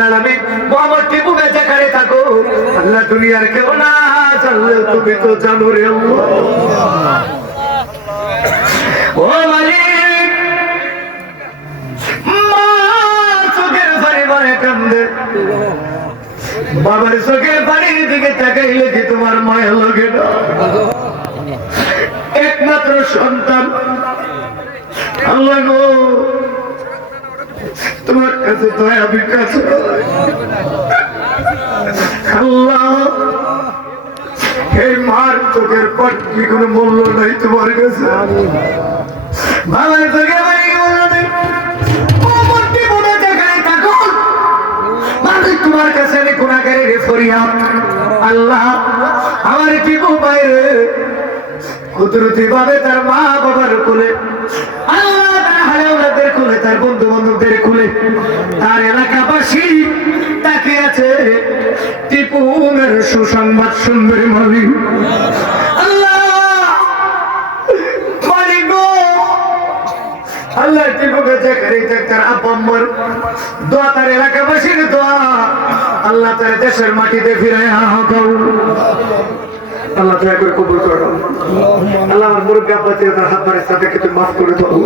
মোহাম্মদ টিপু বেঁচে খাড়ে থাকো, আল্লাহ দুনিয়ার কেউ না জানলে তুমি তো জানো রে আল্লাহ। ও মালিক, মা চোখের পানি মানে কান্দে, বাবার চোখের পানির দিকে তাকাইলে কি তোমার মায়া লাগে না? একমাত্র সন্তান আল্লাহ গো, তোমার কাছে তো আমি কাছে আল্লাহ, এই মার চোখের পর কি কোনো মূল্য নাই তোমার কাছে? বাবার চোখের পানি কি মূল্য নেই? তোমার কাছে আমি গুনাহগারের ফরিয়াদ, আল্লাহ আমার টিপু বাইরে কুদরতি ভাবে তার মা বাবার কোলে, আল্লাহ তার হারাওয়াদের কোলে, তার বন্ধু বান্ধবদের কোলে, তার এলাকাবাসী তাকে আছে টিপুর সুসংবাদ শুনবে মালিক। আল্লাহ মালিক গো, আল্লাহ টিপুকে দেখে তার আব্বা আম্মার দোয়া, তার এলাকাবাসীর দোয়া, আল্লাহ তার দেশের মাটিতে ফিরে দাও। আল্লাহ দয়া করে কবুল করো। আল্লাহ আমার মুরব্বী আব্বা তার হাত বাড়ির সাথে মাফ করে দাও।